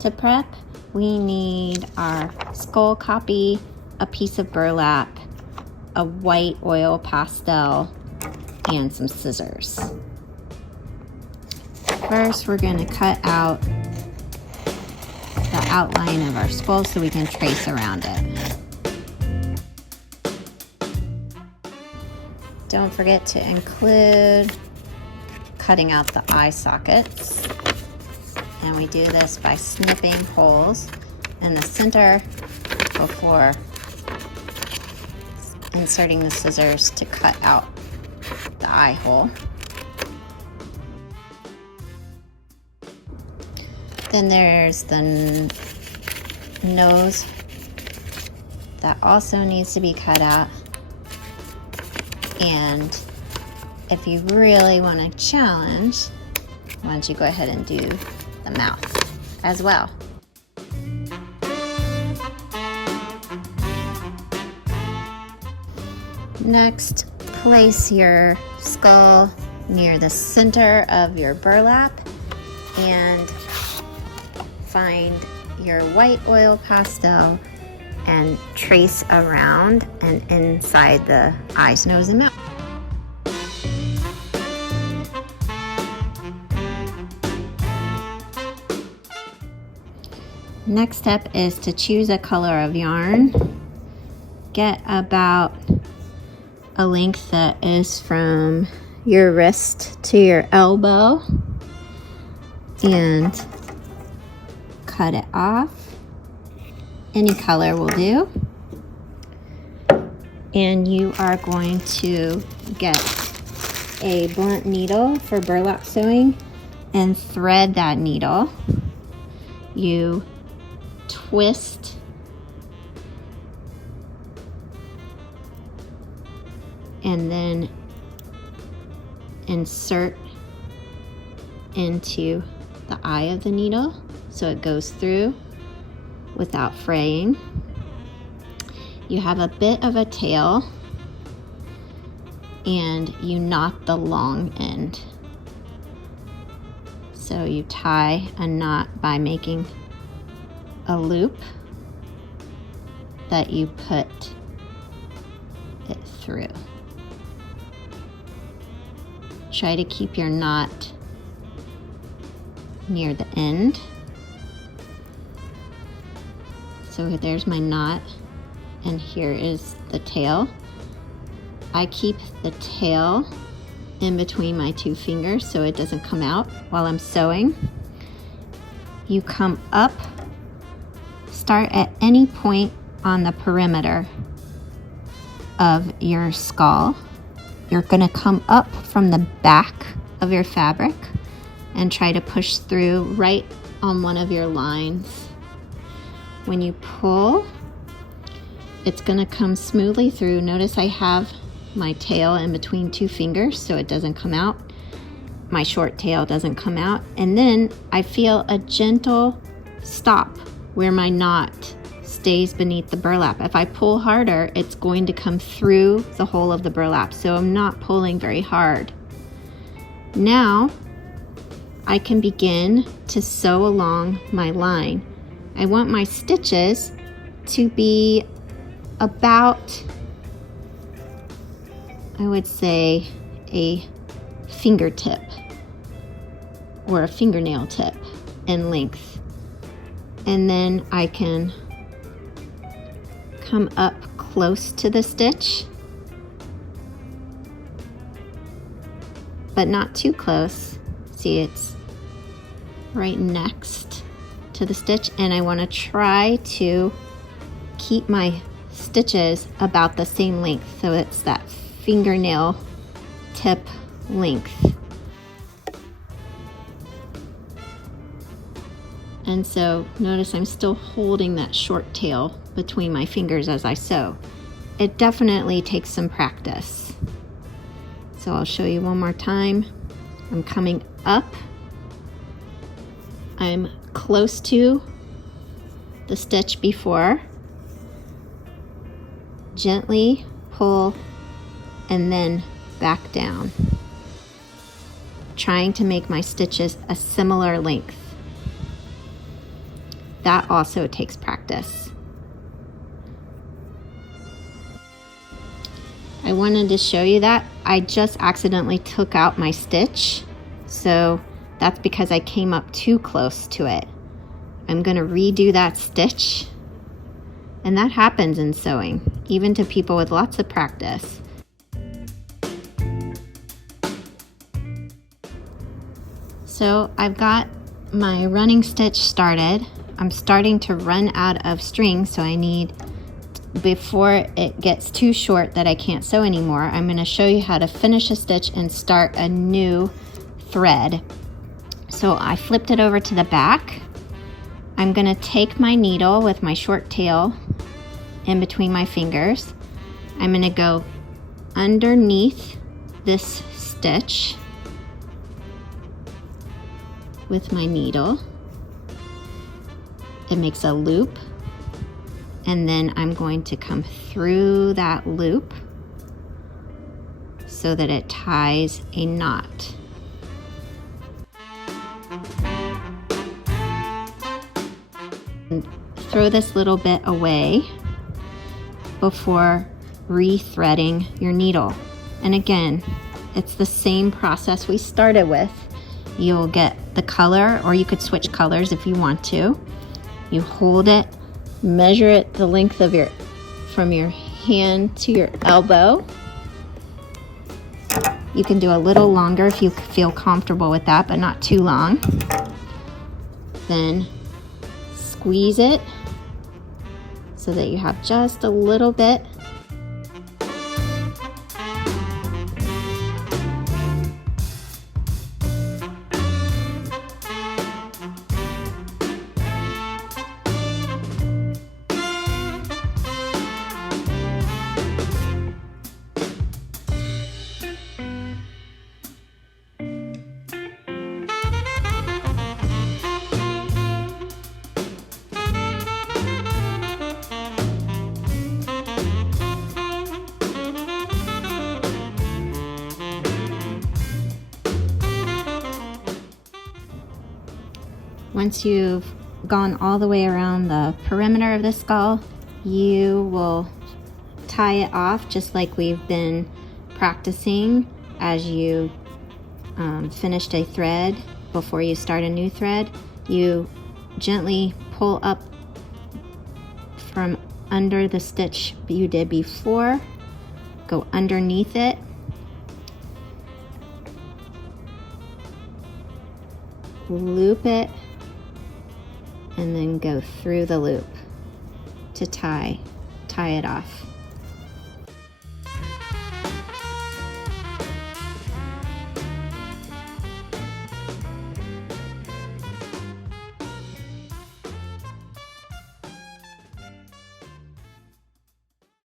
To prep, we need our skull copy, a piece of burlap, a white oil pastel, and some scissors. First, we're going to cut out the outline of our skull so we can trace around it. Don't forget to include cutting out the eye sockets. And we do this by snipping holes in the center before inserting the scissors to cut out the eye hole. Then there's the nose that also needs to be cut out. And if you really want to challenge, why don't you go ahead and do the mouth as well. Next, place your skull near the center of your burlap and find your white oil pastel and trace around and inside the eyes, nose, and mouth. Next step is to choose a color of yarn. Get about a length that is from your wrist to your elbow and cut it off. Any color will do. And you are going to get a blunt needle for burlap sewing and thread that needle. You twist and then insert into the eye of the needle so it goes through without fraying. You have a bit of a tail and you knot the long end. So you tie a knot by making a loop that you put it through. Try to keep your knot near the end. So there's my knot, and here is the tail. I keep the tail in between my two fingers so it doesn't come out while I'm sewing. You come up, start at any point on the perimeter of your skull. You're going to come up from the back of your fabric and try to push through right on one of your lines. When you pull, it's going to come smoothly through. Notice I have my tail in between two fingers so it doesn't come out. My short tail doesn't come out. And then I feel a gentle stop where my knot stays beneath the burlap. If I pull harder, it's going to come through the hole of the burlap. So I'm not pulling very hard. Now I can begin to sew along my line. I want my stitches to be about, I would say, a fingertip or a fingernail tip in length. And then I can come up close to the stitch, but not too close. See, it's right next to the stitch, and I want to try to keep my stitches about the same length, so it's that fingernail tip length. And so notice I'm still holding that short tail between my fingers as I sew. It definitely takes some practice. So I'll show you one more time. I'm coming up. I'm close to the stitch before. Gently pull and then back down, trying to make my stitches a similar length. that also takes practice. I wanted to show you that. I just accidentally took out my stitch, so that's because I came up too close to it. I'm gonna redo that stitch, and that happens in sewing, even to people with lots of practice. So I've got my running stitch started. I'm starting to run out of string, so I need, before it gets too short that I can't sew anymore, I'm going to show you how to finish a stitch and start a new thread. So I flipped it over to the back. I'm going to take my needle with my short tail in between my fingers. I'm going to go underneath this stitch with my needle. It makes a loop, and then I'm going to come through that loop so that it ties a knot. And throw this little bit away before re-threading your needle. And again, it's the same process we started with. You'll get the color, or you could switch colors if you want to. You hold it, measure it the length of from your hand to your elbow. You can do a little longer if you feel comfortable with that, but not too long. Then squeeze it so that you have just a little bit. Once you've gone all the way around the perimeter of the skull, you will tie it off just like we've been practicing as you finished a thread. Before you start a new thread, you gently pull up from under the stitch you did before, go underneath it, loop it, and then go through the loop to tie it off.